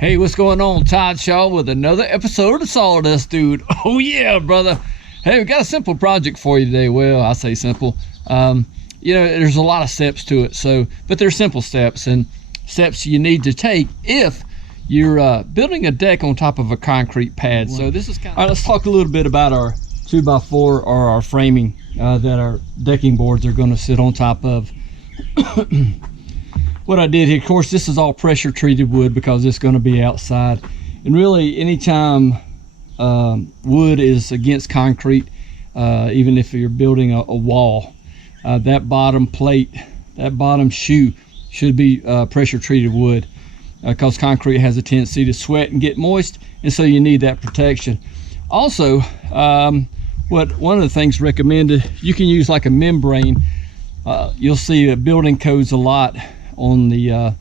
Hey, what's going on? Todd Shaw with another episode of the Sawdust Dude. Oh yeah, brother. Hey, we got a simple project for you today. Well, I say simple. You know, there's a lot of steps to it, but they're simple steps and steps you need to take if you're building a deck on top of a concrete pad. So this is kind of... All right, let's talk a little bit about our 2x4 or our framing that our decking boards are going to sit on top of. What I did here, of course, this is all pressure treated wood because it's going to be outside. And really, anytime wood is against concrete, even if you're building a wall, that bottom plate, that bottom shoe should be pressure treated wood because concrete has a tendency to sweat and get moist, and so you need that protection. Also, one of the things recommended, you can use like a membrane. You'll see building codes a lot on the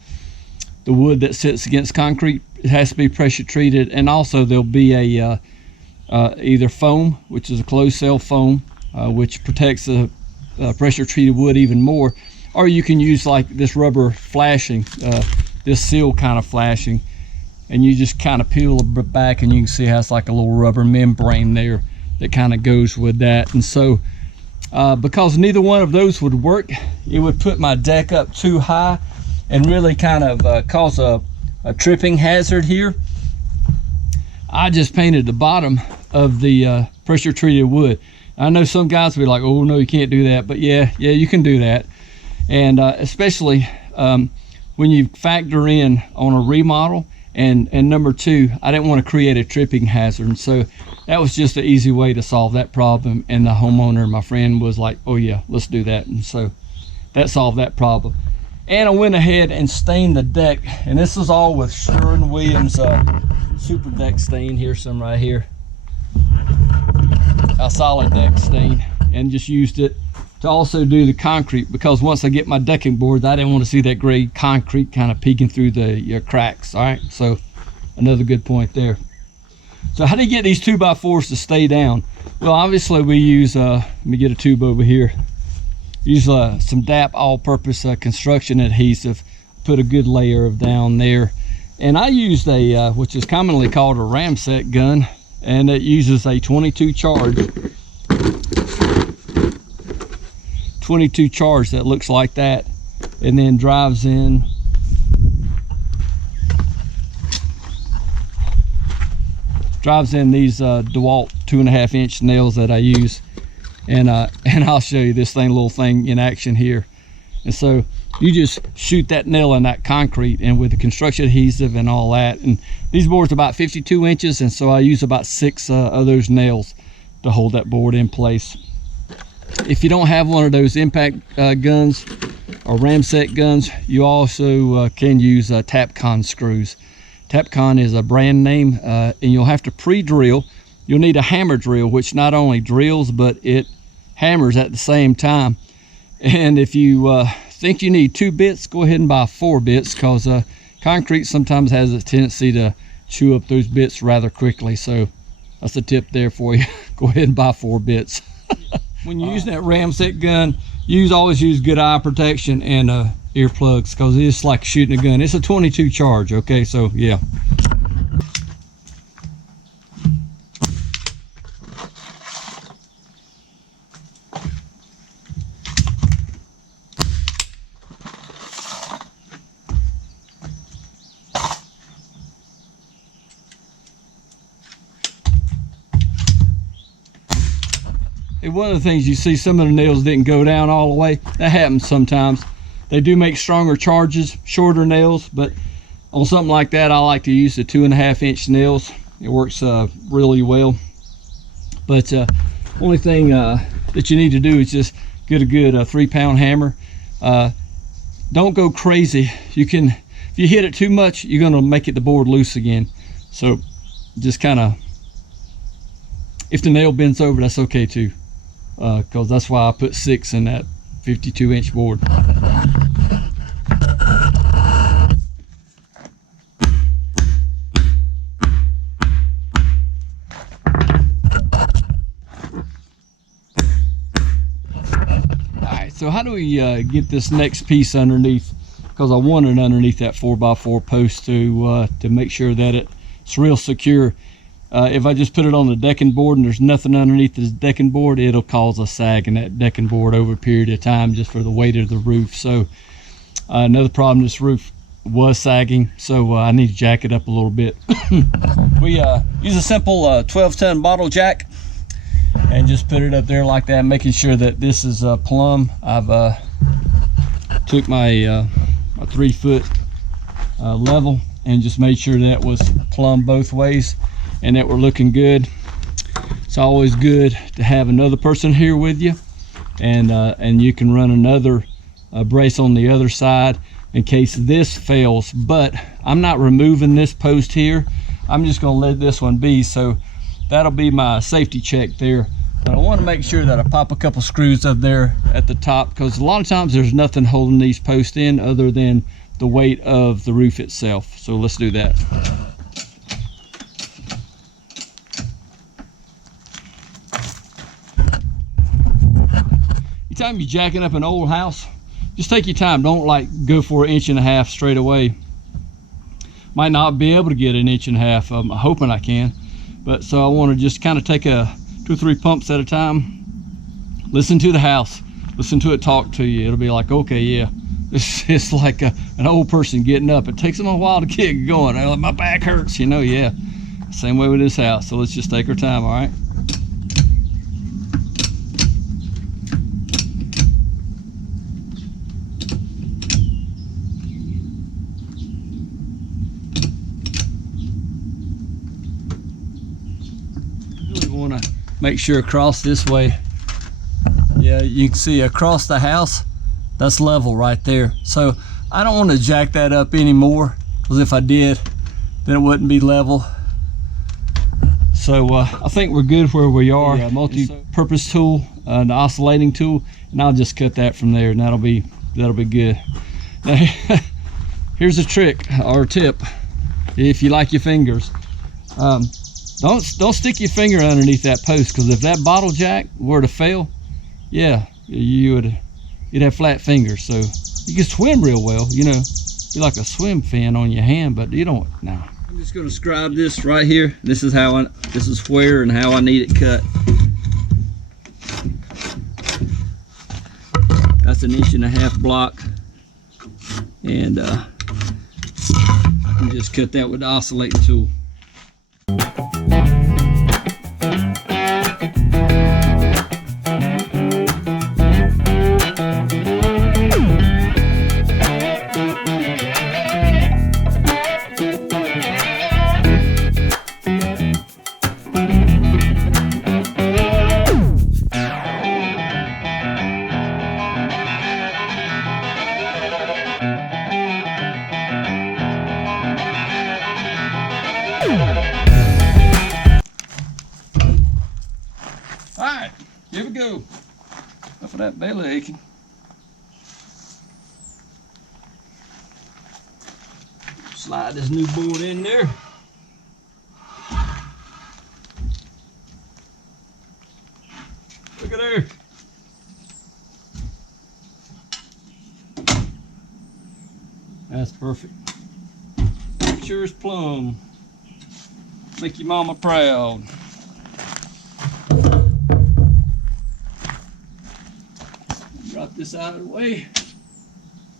wood that sits against concrete. It has to be pressure treated, and also there'll be a either foam, which is a closed cell foam, which protects the pressure treated wood even more, or you can use like this rubber flashing, this seal kind of flashing, and you just kind of peel it back and you can see how it's like a little rubber membrane there that kind of goes with that. And so because neither one of those would work, it would put my deck up too high and really kind of cause a tripping hazard here. I just painted the bottom of the pressure treated wood. I know some guys will be like, oh no, you can't do that, but yeah, you can do that. And especially when you factor in on a remodel, and number two, I didn't want to create a tripping hazard, and so that was just an easy way to solve that problem. And the homeowner, my friend, was like, oh yeah, let's do that. And so that solved that problem. And I went ahead and stained the deck, and this is all with Sherwin-Williams Super Deck stain. Here's some right here, a solid deck stain, and just used it to also do the concrete, because once I get my decking boards, I didn't want to see that gray concrete kind of peeking through the cracks. All right, so another good point there. So how do you get these 2x4s to stay down? Well, obviously we use let me get a tube over here. Use some DAP all-purpose construction adhesive. Put a good layer of down there, and I used a which is commonly called a ramset gun, and it uses a 22 charge. 22 charge that looks like that, and then drives in these DeWalt 2.5 inch nails that I use, and I'll show you this little thing in action here. And so you just shoot that nail in that concrete, and with the construction adhesive and all that, and these boards are about 52 inches, and so I use about 6 of those nails to hold that board in place. If you don't have one of those impact guns or ramset guns, you also can use Tapcon screws. Tapcon is a brand name, and you'll have to pre-drill. You'll need a hammer drill, which not only drills, but it hammers at the same time. And if you think you need 2 bits, go ahead and buy 4 bits, because concrete sometimes has a tendency to chew up those bits rather quickly. So that's a tip there for you. Go ahead and buy 4 bits. When you're using that ramset gun, always use good eye protection and earplugs, because it's like shooting a gun. It's a 22 charge, okay? So yeah. And one of the things you see, some of the nails didn't go down all the way. That happens sometimes. They do make stronger charges, shorter nails, but on something like that, I like to use the 2.5 inch nails. It works really well. But only thing that you need to do is just get a good 3-pound hammer. Don't go crazy. You can, if you hit it too much, you're gonna make the board loose again. So just kind of, if the nail bends over, that's okay too. Because that's why I put 6 in that 52 inch board. Alright, so how do we get this next piece underneath? because I want it underneath that 4x4 post to make sure that it's real secure. If I just put it on the decking board and there's nothing underneath this decking board, it'll cause a sag in that decking board over a period of time just for the weight of the roof. So another problem, this roof was sagging, so I need to jack it up a little bit. We use a simple 12-ton bottle jack and just put it up there like that, making sure that this is plumb. I've took my 3-foot level and just made sure that was plumb both ways and that we're looking good. It's always good to have another person here with you, and you can run another brace on the other side in case this fails. But I'm not removing this post here, I'm just going to let this one be, so that'll be my safety check there. But I want to make sure that I pop a couple screws up there at the top, because a lot of times there's nothing holding these posts in other than the weight of the roof itself. So let's do that. Anytime you're jacking up an old house, just take your time. Don't like go for 1.5 inches straight away. Might not be able to get 1.5 inches. I'm hoping I can, but so I want to just kind of take 2 or 3 pumps at a time. Listen to the house, listen to it talk to you. It'll be like, okay, yeah, this is like an old person getting up. It takes them a while to get going. They're like, my back hurts, you know. Yeah, same way with this house. So let's just take our time. All right. Want to make sure across this way, yeah, you can see across the house that's level right there. So I don't want to jack that up anymore, because if I did, then it wouldn't be level. So I think we're good where we are. Yeah, multi-purpose tool, the oscillating tool, and I'll just cut that from there, and that'll be good. Now, here's a trick or a tip if you like your fingers. Don't stick your finger underneath that post, because if that bottle jack were to fail, yeah, you'd have flat fingers. So you can swim real well, you know, be like a swim fin on your hand, but you don't. No. I'm just going to scribe this right here. This is where and how I need it cut. That's 1.5 inch block, and you just cut that with the oscillating tool. Alright, here we go. Enough of that belly aching. Slide this new board in there. Look at there. That's perfect. Sure as plum. Make your mama proud. Drop this out of the way.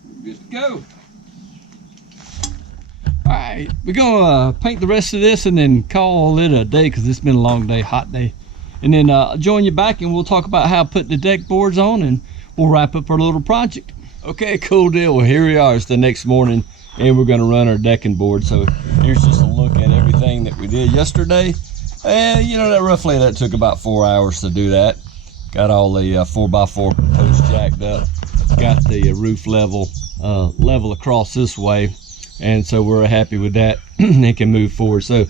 We're good to go. Alright, we're gonna paint the rest of this and then call it a day, because it's been a long day, hot day. And then join you back and we'll talk about how to put the deck boards on, and we'll wrap up our little project. Okay, cool deal. Well, here we are. It's the next morning and we're gonna run our decking board. So here's just a look at everything that we did yesterday. And you know, that took about 4 hours to do that. Got all the 4x4 posts jacked up. Got the roof level across this way. And so we're happy with that and can move forward. So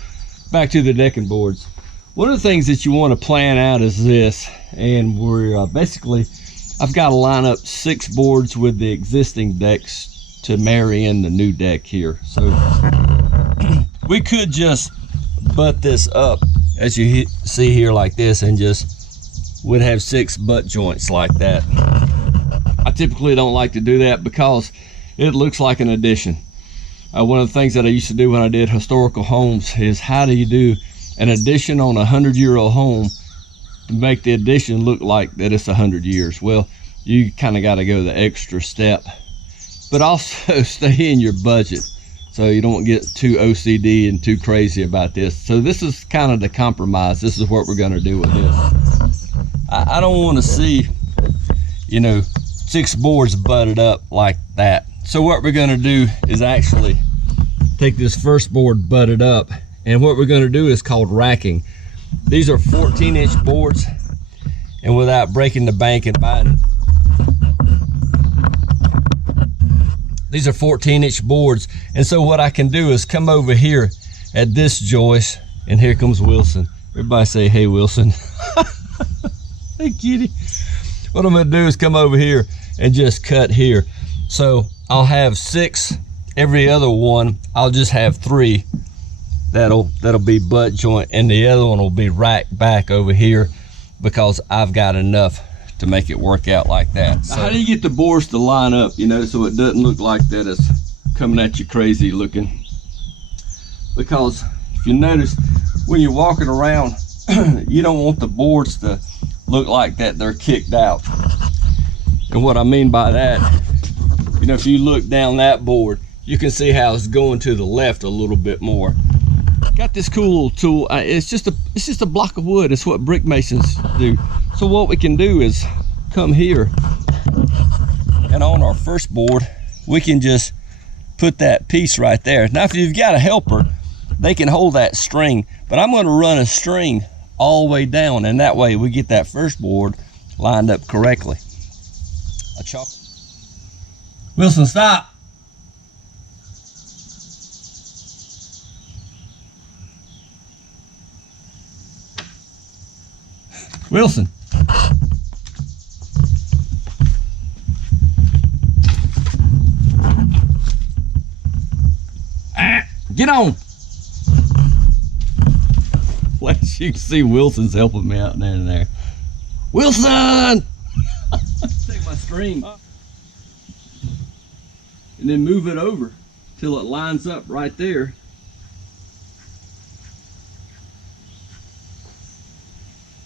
back to the decking boards. One of the things that you want to plan out is this, and we're basically, I've got to line up 6 boards with the existing decks to marry in the new deck here. So we could just butt this up, as you see here, like this, and just would have 6 butt joints like that. I typically don't like to do that, because it looks like an addition. One of the things that I used to do when I did historical homes is how do you do an addition on a 100-year-old home to make the addition look like that it's 100 years. Well, you kind of got to go the extra step, but also stay in your budget so you don't get too OCD and too crazy about this. So this is kind of the compromise. This is what we're going to do with this. I don't want to see, you know, 6 boards butted up like that. So what we're going to do is actually take this first board butted up, and what we're going to do is called racking. These are 14-inch boards, and without breaking the bank and buying, these are 14-inch boards. And so what I can do is come over here at this joist, and here comes Wilson. Everybody say, hey, Wilson. Hey, kitty. What I'm gonna do is come over here and just cut here. So I'll have 6 every other one. I'll just have 3 that'll be butt joint, and the other one will be racked back over here because I've got enough to make it work out like that. So how do you get the boards to line up, you know, so it doesn't look like that it's coming at you crazy looking? Because if you notice, when you're walking around, you don't want the boards to look like that they're kicked out. And what I mean by that, you know, if you look down that board, you can see how it's going to the left a little bit more. Got this cool little tool. It's just a block of wood. It's what brick masons do. So what we can do is come here, and on our first board we can just put that piece right there. Now if you've got a helper, they can hold that string, but I'm going to run a string all the way down, and that way we get that first board lined up correctly. A chalk. Wilson, stop. Wilson. Get on. Well, you can see Wilson's helping me out there and there. Wilson! Take my string and then move it over till it lines up right there.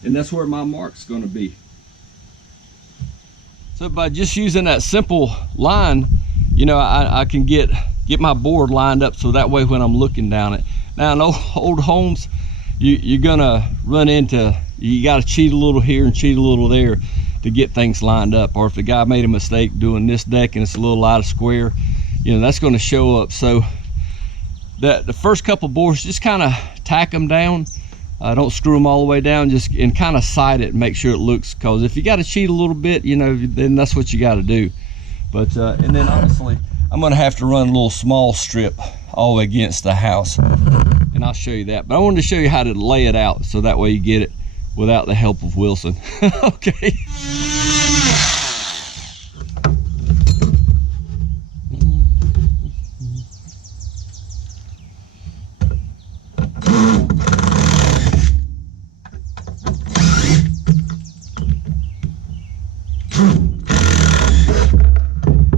And that's where my mark's going to be. So by just using that simple line, you know, I can get my board lined up so that way when I'm looking down it. Now in old homes, you're gonna run into, you got to cheat a little here and cheat a little there to get things lined up. Or if the guy made a mistake doing this deck and it's a little out of square, you know, that's going to show up. So the first couple boards, just kind of tack them down. Don't screw them all the way down, just and kind of side it and make sure it looks, because if you got to cheat a little bit, you know, then that's what you got to do. But and then honestly, I'm going to have to run a little small strip all the way against the house, and I'll show you that. But I wanted to show you how to lay it out so that way you get it without the help of Wilson. Okay.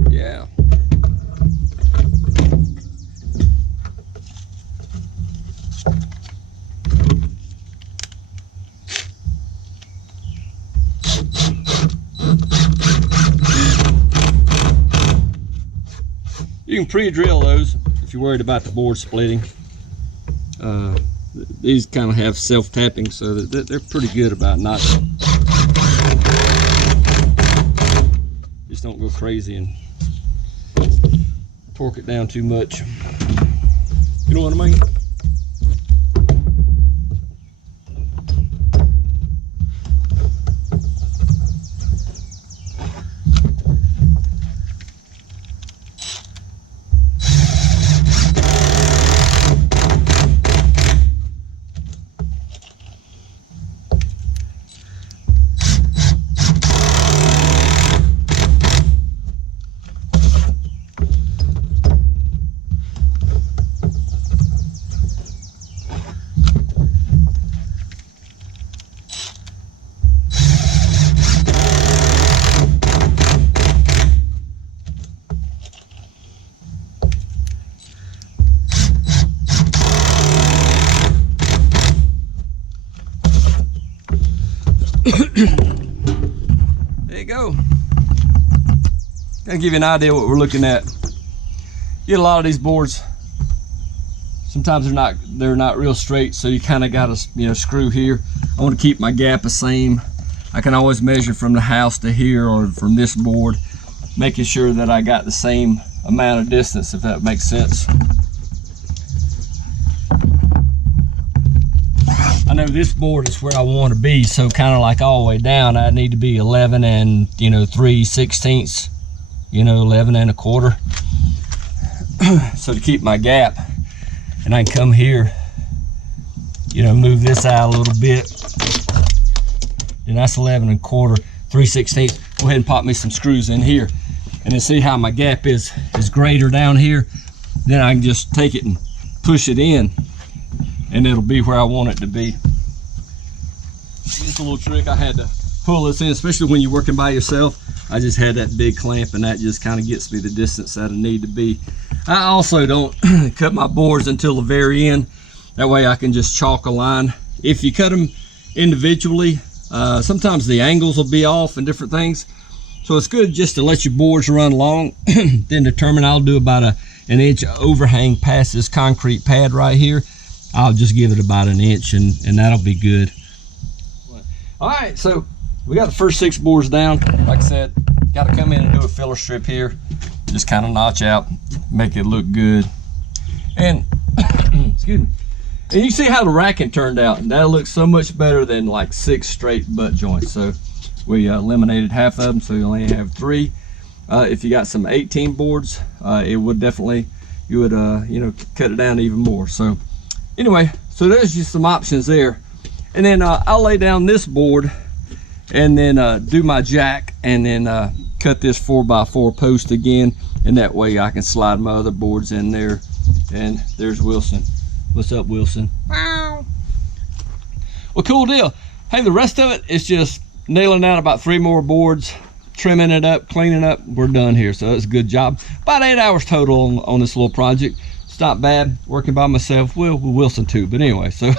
Yeah. You can pre-drill those if you're worried about the board splitting. These kind of have self-tapping, so that they're pretty good about not, just don't go crazy and torque it down too much. You know what I mean? There you go. Gonna give you an idea what we're looking at. Get a lot of these boards. Sometimes they're not real straight, so you kind of got to screw here. I want to keep my gap the same. I can always measure from the house to here or from this board, making sure that I got the same amount of distance, if that makes sense. I know this board is where I want to be, so kind of like all the way down, I need to be 11 and 3/16, 11 1/4. So to keep my gap, and I can come here, move this out a little bit. Then that's 11 1/4, 3/16. Go ahead and pop me some screws in here, and then see how my gap is greater down here. Then I can just take it and push it in, and it'll be where I want it to be. Just a little trick. I had to pull this in, especially when you're working by yourself. I just had that big clamp, and that just kind of gets me the distance that I need to be. I also don't cut my boards until the very end. That way I can just chalk a line. If you cut them individually, sometimes the angles will be off and different things. So it's good just to let your boards run long, then determine. I'll do about an inch overhang past this concrete pad right here. I'll just give it about an inch, and that'll be good. All right, so we got the first 6 boards down. Like I said, got to come in and do a filler strip here. Just kind of notch out, make it look good. And excuse me. And you see how the racking turned out, and that looks so much better than like 6 straight butt joints. So we eliminated half of them, so you only have 3. If you got some 18 boards, it would definitely, you would cut it down even more. So anyway, so there's just some options there. And then I'll lay down this board and then do my jack, and then cut this 4x4 post again, and that way I can slide my other boards in there. And there's Wilson. What's up, Wilson? Wow. Well, cool deal. Hey, the rest of it is just nailing down about 3 more boards, trimming it up, cleaning up. We're done here, so it's a good job. About 8 hours total on this little project. It's not bad working by myself. Well, with Wilson too, but anyway, so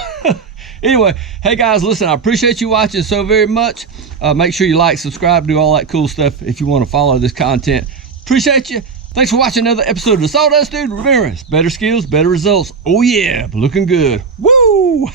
anyway, hey guys, listen, I appreciate you watching so very much. Make sure you like, subscribe, do all that cool stuff if you want to follow this content. Appreciate you. Thanks for watching another episode of the Sawdust Dude. Remember, it's better skills, better results. Oh yeah, looking good. Woo!